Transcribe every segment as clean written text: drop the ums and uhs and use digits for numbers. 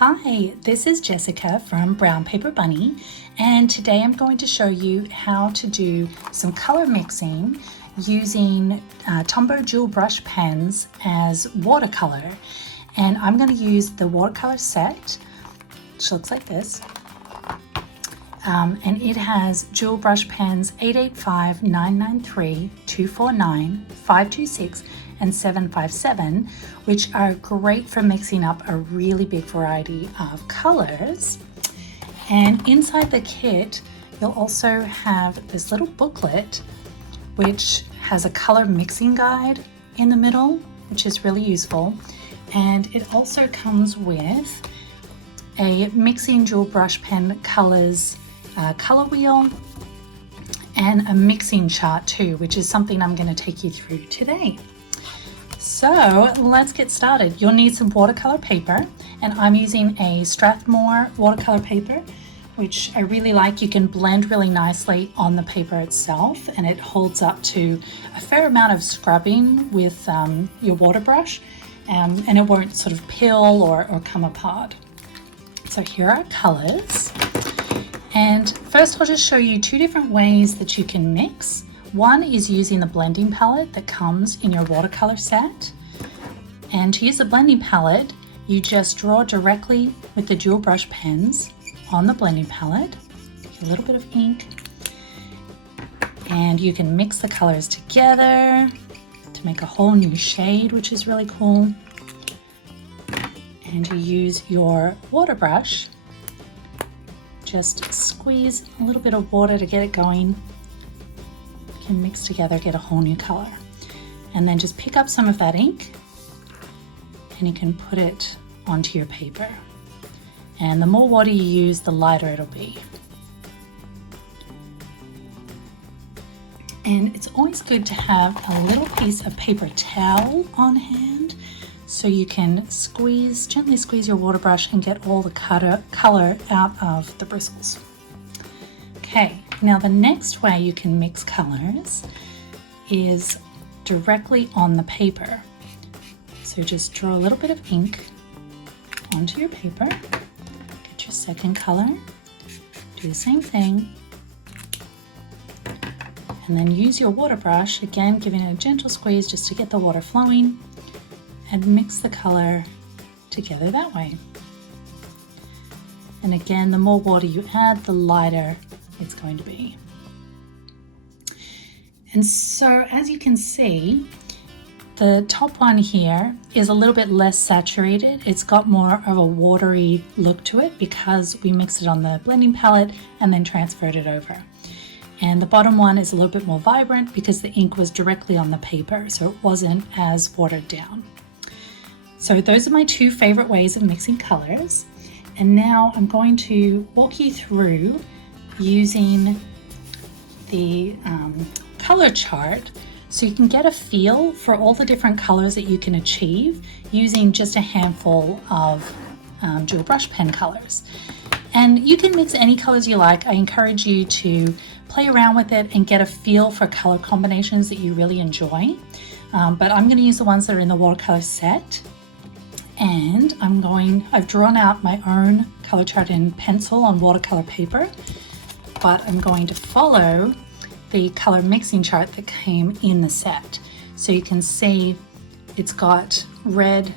Hi, this is Jessica from Brown Paper Bunny, and today I'm going to show you how to do some color mixing using Tombow Dual Brush pens as watercolor. And I'm going to use the watercolor set, which looks like this. And it has dual brush pens 885, 993, 249, 526, and 757, which are great for mixing up a really big variety of colors. And inside the kit, you'll also have this little booklet, which has a color mixing guide in the middle, which is really useful. And it also comes with a mixing dual brush pen colors color wheel and a mixing chart too, which is something I'm going to take you through today. So let's get started. You'll need some watercolor paper, and I'm using a Strathmore watercolor paper, which I really like. You can blend really nicely on the paper itself, and it holds up to a fair amount of scrubbing with your water brush, and it won't sort of peel or come apart. So here are colors. And first I'll just show you two different ways that you can mix. One is using the blending palette that comes in your watercolor set. And to use the blending palette, you just draw directly with the dual brush pens on the blending palette, a little bit of ink, and you can mix the colors together to make a whole new shade, which is really cool. And you use your water brush. Just squeeze a little bit of water to get it going. You can mix together, get a whole new color. And then just pick up some of that ink and you can put it onto your paper. And the more water you use, the lighter it'll be. And it's always good to have a little piece of paper towel on hand, so you can gently squeeze your water brush and get all the color out of the bristles. Okay, now the next way you can mix colors is directly on the paper. So just draw a little bit of ink onto your paper, get your second color, do the same thing, and then use your water brush, again giving it a gentle squeeze just to get the water flowing, and mix the color together that way. And again, the more water you add, the lighter it's going to be. And so as you can see, the top one here is a little bit less saturated. It's got more of a watery look to it because we mixed it on the blending palette and then transferred it over. And the bottom one is a little bit more vibrant because the ink was directly on the paper, so it wasn't as watered down. So those are my two favorite ways of mixing colors. And now I'm going to walk you through using the color chart so you can get a feel for all the different colors that you can achieve using just a handful of dual brush pen colors. And you can mix any colors you like. I encourage you to play around with it and get a feel for color combinations that you really enjoy. But I'm going to use the ones that are in the watercolor set. And I've drawn out my own color chart in pencil on watercolor paper, but I'm going to follow the color mixing chart that came in the set. So you can see it's got red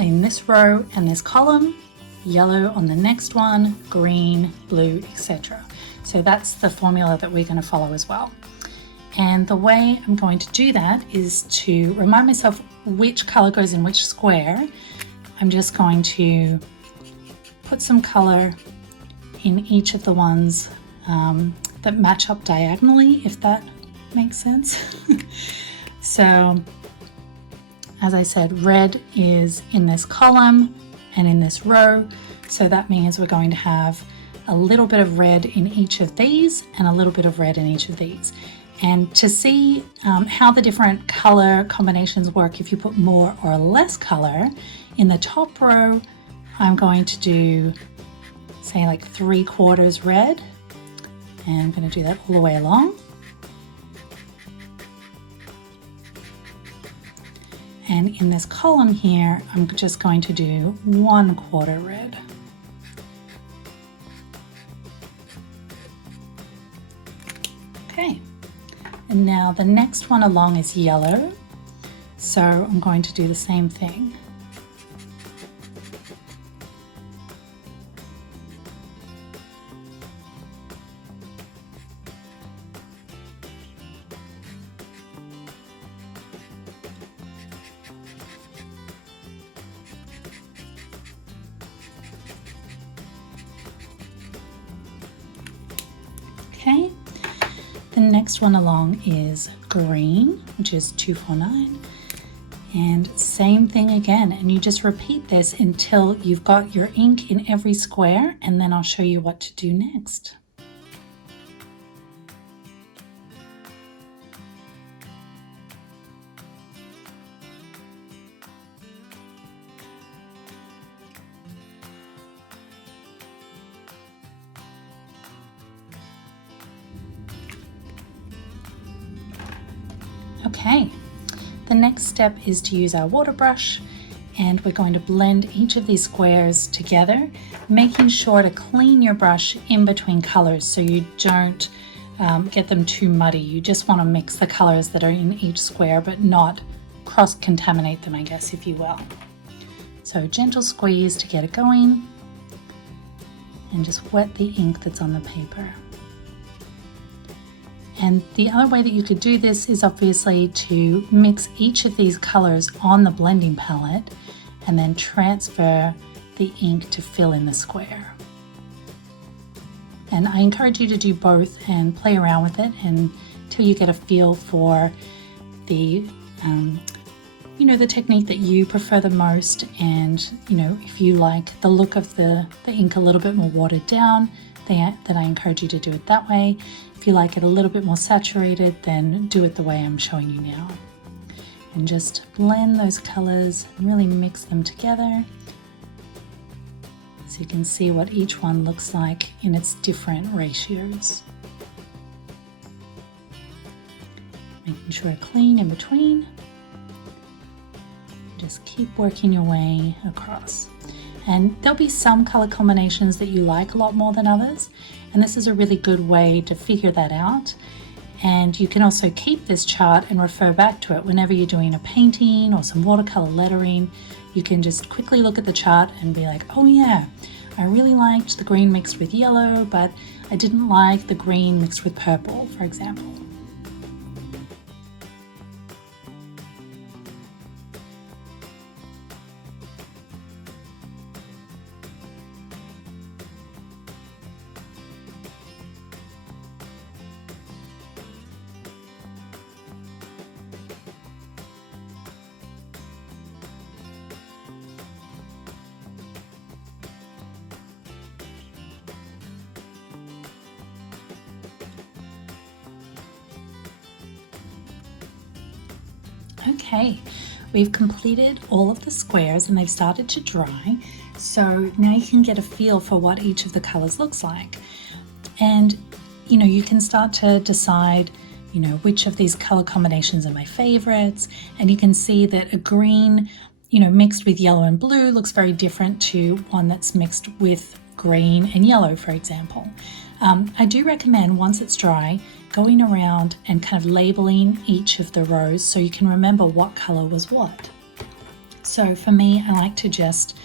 in this row and this column, yellow on the next one, green, blue, etc. So that's the formula that we're going to follow as well. And the way I'm going to do that is to remind myself which color goes in which square. I'm just going to put some color in each of the ones that match up diagonally, if that makes sense. So, as I said, red is in this column and in this row. So that means we're going to have a little bit of red in each of these and a little bit of red in each of these. And to see how the different color combinations work if you put more or less color, in the top row, I'm going to do, say, like 3/4 red. And I'm going to do that all the way along. then in this column here, I'm just going to do 1/4 red. Okay, and now the next one along is yellow, so I'm going to do the same thing. Okay, the next one along is green, which is 249, and same thing again, and you just repeat this until you've got your ink in every square, and then I'll show you what to do next. Okay, the next step is to use our water brush, and we're going to blend each of these squares together, making sure to clean your brush in between colors so you don't get them too muddy. You just want to mix the colors that are in each square but not cross-contaminate them, I guess, if you will. So gentle squeeze to get it going, and just wet the ink that's on the paper. And the other way that you could do this is obviously to mix each of these colors on the blending palette and then transfer the ink to fill in the square. And I encourage you to do both and play around with it until you get a feel for the the technique that you prefer the most. And if you like the look of the ink a little bit more watered down, then I encourage you to do it that way. If you like it a little bit more saturated, then do it the way I'm showing you now. And just blend those colors and really mix them together so you can see what each one looks like in its different ratios. Making sure it's clean in between. Just keep working your way across. And there'll be some color combinations that you like a lot more than others, and this is a really good way to figure that out. And you can also keep this chart and refer back to it whenever you're doing a painting or some watercolor lettering. You can just quickly look at the chart and be like, oh yeah, I really liked the green mixed with yellow, but I didn't like the green mixed with purple, for example. Okay, we've completed all of the squares and they've started to dry. So now you can get a feel for what each of the colors looks like. And you can start to decide which of these color combinations are my favorites. And you can see that a green, mixed with yellow and blue looks very different to one that's mixed with green and yellow, for example. I do recommend, once it's dry, going around and kind of labeling each of the rows so you can remember what color was what. So for me, I like to just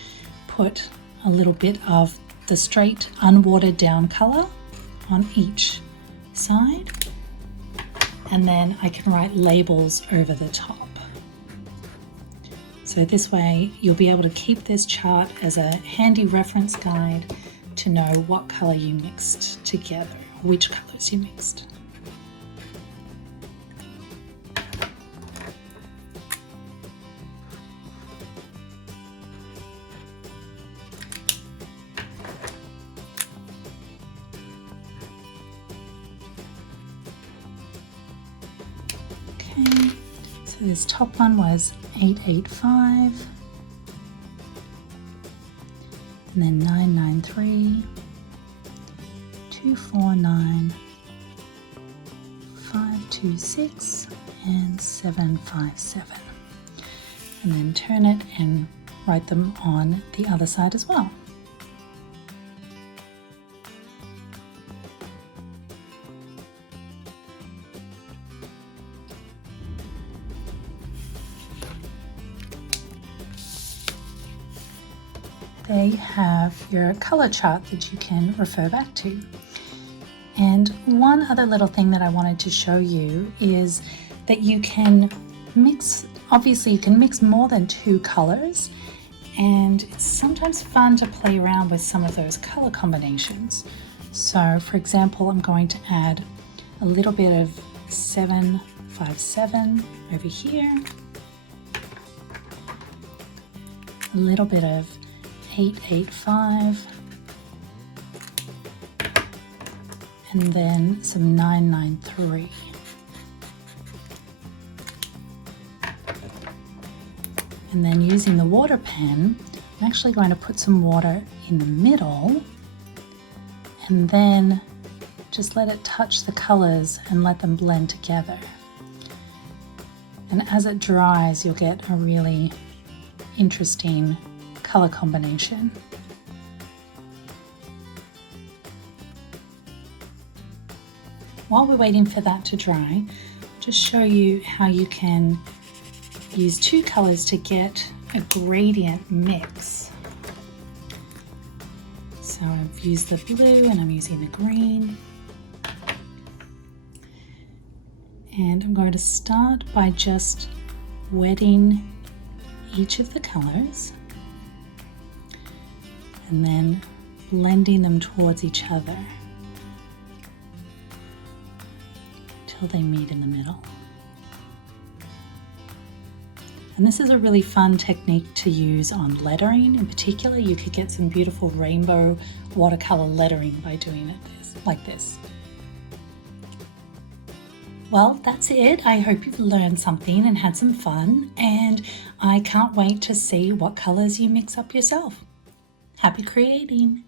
put a little bit of the straight unwatered down color on each side, and then I can write labels over the top. So this way you'll be able to keep this chart as a handy reference guide to know what color you mixed together, which colors you mixed. Okay, so this top one was 885, and then 993, 249, 526, and 757. and then turn it and write them on the other side as well. There you have your color chart that you can refer back to. And one other little thing that I wanted to show you is that you can mix, obviously you can mix more than 2 colors, and it's sometimes fun to play around with some of those color combinations. So for example, I'm going to add a little bit of 757 over here, a little bit of 885, and then some 993. And then using the water pen, I'm actually going to put some water in the middle and then just let it touch the colors and let them blend together. And as it dries, you'll get a really interesting color combination. While we're waiting for that to dry, I'll just show you how you can use 2 colors to get a gradient mix. So I've used the blue and I'm using the green. And I'm going to start by just wetting each of the colors and then blending them towards each other till they meet in the middle. And this is a really fun technique to use on lettering. In particular, you could get some beautiful rainbow watercolor lettering by doing it like this. Well, that's it. I hope you've learned something and had some fun, and I can't wait to see what colors you mix up yourself. Happy creating!